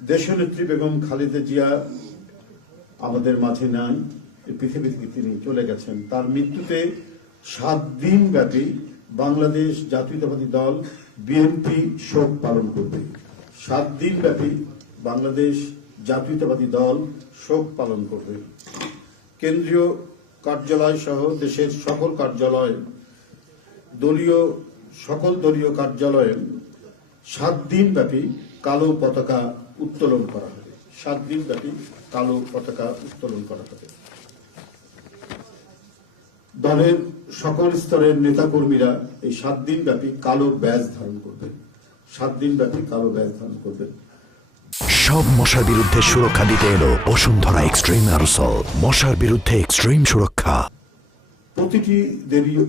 দেশনেত্রী বেগম খালেদা জিয়া আমাদের মাঝে নাই, পৃথিবী থেকে তিনি চলে গেছেন। তার মৃত্যুতে 7 দিন ব্যাপী বাংলাদেশ জাতীয়তাবাদী দল বিএনপি শোক পালন করবে। 7 দিন ব্যাপী বাংলাদেশ জাতীয়তাবাদী দল শোক পালন করবে। কেন্দ্রীয় কার্যালয় সহ দেশের সকল কার্যালয়, সকল দলীয় কার্যালয়ে 7 দিন ব্যাপী কালো পতাকা উত্তোলন করা হবে। 7 দিন ব্যাপী কালো পতাকা উত্তোলন করা হবে। দলের সকল স্তরের নেতাকর্মীরা এই 7 দিন ব্যাপী কালো ব্যাজ ধারণ করবেন। 7 দিন ব্যাপী কালো ব্যাজ ধারণ করবেন। সব মশার বিরুদ্ধে সুরক্ষা দিতে এলো বসুন্ধরা এক্সট্রিম অ্যারোসল। মশার বিরুদ্ধে এক্সট্রিম সুরক্ষা। প্রতিটি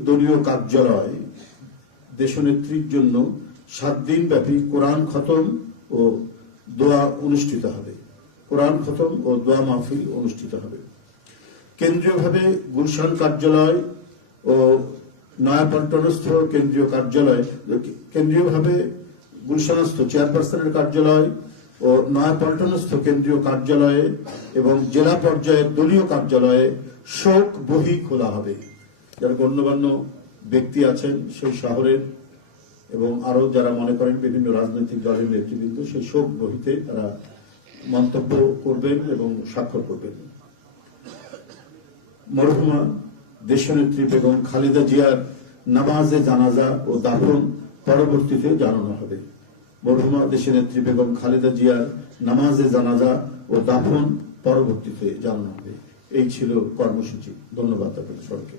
দলীয় কার্যালয় দেশনেত্রীর জন্য 7 দিন ব্যাপী কোরআন খতম ও দোয়া অনুষ্ঠিত হবে। কোরআন খতম ও দোয়া মাহফিল অনুষ্ঠিত হবে। কেন্দ্রীয়ভাবে গুলশান কার্যালয় ও নয়াপল্টনস্থ কেন্দ্রীয় কার্যালয়, কেন্দ্রীয়ভাবে গুলশানস্থ চেয়ারপারসনের কার্যালয় ও নয়াপল্টনস্থ কেন্দ্রীয় কার্যালয়ে এবং জেলা পর্যায়ের দলীয় কার্যালয়ে শোক বহি খোলা হবে। যারা গণ্যমান্য ব্যক্তি আছেন সেই শহরের এবং আরো যারা মনে করেন বিভিন্ন রাজনৈতিক দলের নেতৃবৃন্দ, সেই শোক বহিতে তারা মন্তব্য করবেন এবং স্বাক্ষর করবেন। মরহুমা দেশনেত্রী বেগম খালেদা জিয়ার নামাজে জানাজা ও দাফন পরবর্তীতে জানানো হবে। মরহুমা দেশনেত্রী বেগম খালেদা জিয়ার নামাজে জানাজা ও দাফন পরবর্তীতে জানানো হবে। এই ছিল কর্মসূচি। ধন্যবাদ আপনাদের সবাইকে।